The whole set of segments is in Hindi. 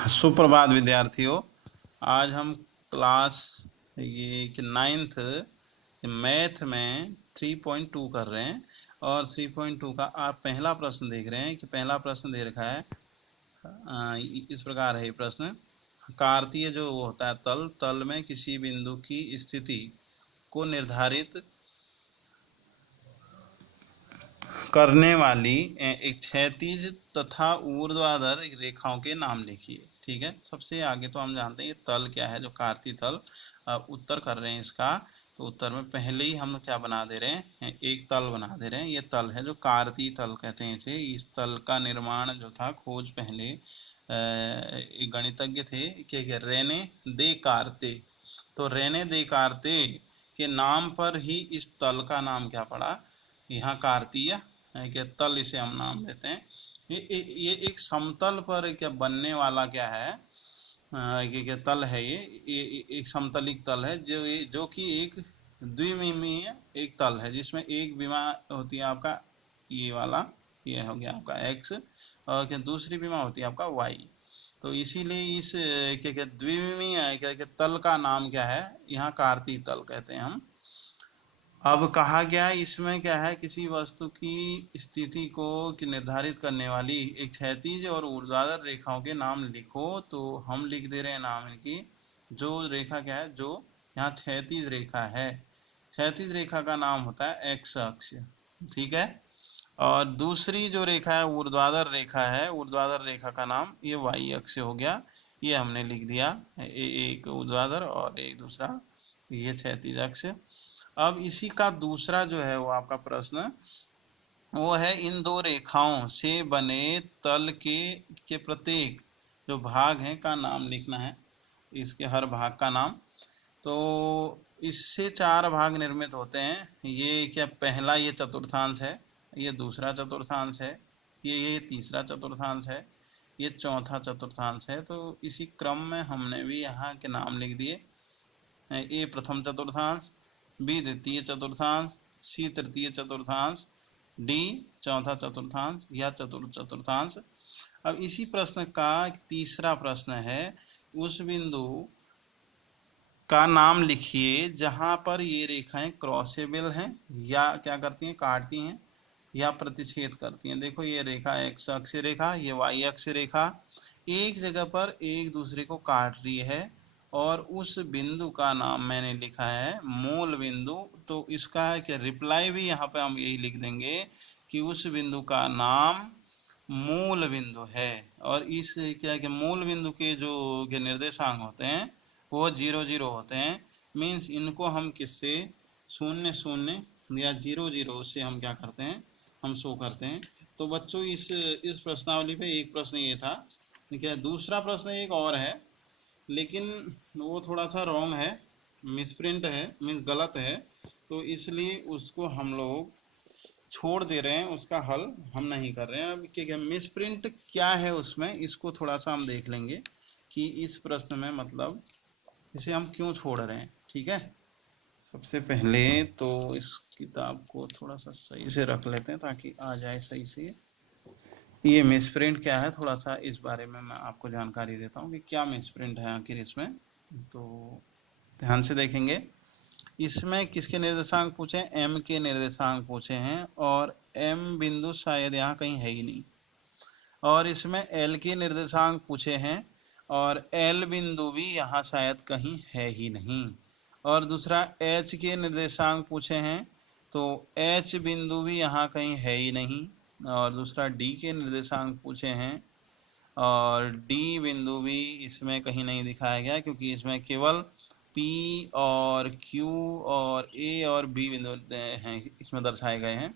सुप्रभात विद्यार्थियों। आज हम क्लास ये 9th मैथ में 3.2 कर रहे हैं और 3.2 का आप पहला प्रश्न देख रहे हैं कि पहला प्रश्न दे रखा है। इस प्रकार है ये प्रश्न। कार्तीय जो वो होता है तल में किसी बिंदु की स्थिति को निर्धारित करने वाली एक क्षैतिज तथा ऊर्ध्वाधर रेखाओं के नाम लिखिए। ठीक है, सबसे आगे तो हम जानते हैं ये तल क्या है, जो कार्तीय तल। उत्तर कर रहे हैं इसका, तो उत्तर में पहले ही हम क्या बना दे रहे हैं, एक तल बना दे रहे हैं। ये तल है जो कार्तीय तल कहते हैं इसे। इस तल का निर्माण जो था, खोज पहले एक गणितज्ञ थे कि रेने दे कार्ते। तो रेने दे कार्ते के नाम पर ही इस तल का नाम क्या पड़ा, यहाँ कार्तीय कि तल इसे हम नाम देते हैं। ये एक समतल पर क्या बनने वाला क्या है, ये तल है। ये एक समतलिक तल है जो कि एक द्विविमीय एक तल है, जिसमें एक विमा होती है आपका ये वाला, ये हो गया आपका x, और क्या दूसरी विमा होती है आपका y। तो इसीलिए इस क्या द्विविमीय क्या तल का नाम क्या है, यहाँ कार्तीय तल कहते हैं हम। अब कहा गया इसमें क्या है, किसी वस्तु की स्थिति को निर्धारित करने वाली एक क्षैतिज और ऊर्ध्वाधर रेखाओं के नाम लिखो। तो हम लिख दे रहे हैं नाम इनकी। जो रेखा क्या है, जो यहाँ क्षैतिज रेखा है, क्षैतिज रेखा का नाम होता है एक्स अक्ष। ठीक है, और दूसरी जो रेखा है ऊर्ध्वाधर रेखा है, ऊर्ध्वाधर रेखा का नाम ये वाई अक्ष हो गया। ये हमने लिख दिया, एक ऊर्ध्वाधर और एक दूसरा ये क्षैतिज अक्ष। अब इसी का दूसरा जो है वो आपका प्रश्न वो है, इन दो रेखाओं से बने तल के प्रत्येक जो भाग हैं का नाम लिखना है, इसके हर भाग का नाम। तो इससे 4 भाग निर्मित होते हैं। ये क्या, पहला ये चतुर्थांश है, ये दूसरा चतुर्थांश है, ये तीसरा चतुर्थांश है, ये चौथा चतुर्थांश है। तो इसी क्रम में हमने भी यहाँ के नाम लिख दिए। ए प्रथम चतुर्थांश, बी द्वितीय चतुर्थांश, सी तृतीय चतुर्थांश, डी चौथा चतुर्थांश या चतुर्थ चतुर्थांश। अब इसी प्रश्न का तीसरा प्रश्न है, उस बिंदु का नाम लिखिए जहां पर ये रेखाएं क्रॉसेबल हैं, या क्या करती हैं, काटती हैं या प्रतिच्छेद करती हैं। देखो ये रेखा एक्स अक्ष रेखा, ये वाई अक्ष रेखा एक जगह पर एक दूसरे को काट रही है, और उस बिंदु का नाम मैंने लिखा है मूल बिंदु। तो इसका है कि रिप्लाई भी यहाँ पे हम यही लिख देंगे कि उस बिंदु का नाम मूल बिंदु है। और इस क्या कि मूल बिंदु के जो निर्देशांक होते हैं वो 0 0 होते हैं। मीन्स इनको हम किससे, 0 0 या 0 0 से हम क्या करते हैं, हम शो करते हैं। तो बच्चों इस प्रश्नावली पे एक प्रश्न ये था। ठीक है, दूसरा प्रश्न एक और है, लेकिन वो थोड़ा सा रॉन्ग है, मिसप्रिंट है, मीन्स गलत है। तो इसलिए उसको हम लोग छोड़ दे रहे हैं, उसका हल हम नहीं कर रहे हैं। अब क्या मिसप्रिंट क्या है उसमें, इसको थोड़ा सा हम देख लेंगे कि इस प्रश्न में मतलब इसे हम क्यों छोड़ रहे हैं। ठीक है, सबसे पहले तो इस किताब को थोड़ा सा सही से रख लेते हैं ताकि आ जाए सही से। ये मिसप्रिंट क्या है, थोड़ा सा इस बारे में मैं आपको जानकारी देता हूँ कि क्या मिसप्रिंट है आखिर इसमें। तो ध्यान से देखेंगे, इसमें किसके निर्देशांक पूछे, एम के निर्देशांक पूछे हैं, और एम बिंदु शायद यहाँ कहीं है ही नहीं। और इसमें एल के निर्देशांक पूछे हैं, और एल बिंदु भी यहाँ शायद कहीं है ही नहीं। और दूसरा एच के निर्देशांक पूछे हैं, तो एच बिंदु भी यहाँ कहीं है ही नहीं। और दूसरा डी के निर्देशांक पूछे हैं, और डी बिंदु भी इसमें कहीं नहीं दिखाया गया, क्योंकि इसमें केवल P और Q और A और B बिंदु हैं इसमें दर्शाए गए हैं।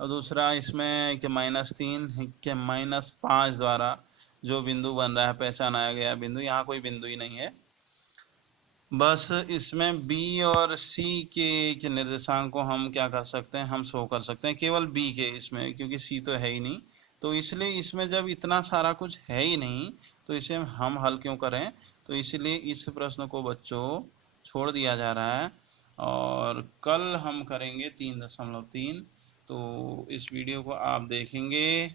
और दूसरा इसमें कि -3 के -5 द्वारा जो बिंदु बन रहा है, पहचानाया गया बिंदु, यहाँ कोई बिंदु ही नहीं है। बस इसमें B और C के निर्देशांक को हम क्या कर सकते हैं, हम शो कर सकते हैं केवल B के इसमें, क्योंकि C तो है ही नहीं। तो इसलिए इसमें जब इतना सारा कुछ है ही नहीं तो इसे हम हल क्यों करें। तो इसलिए इस प्रश्न को बच्चों छोड़ दिया जा रहा है, और कल हम करेंगे 3.3। तो इस वीडियो को आप देखेंगे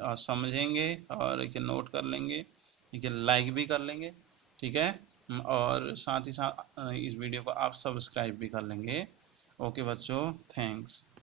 और समझेंगे और एक नोट कर लेंगे ठीक है, लाइक भी कर लेंगे। ठीक है, और साथ ही साथ इस वीडियो को आप सब्सक्राइब भी कर लेंगे। ओके बच्चों, थैंक्स।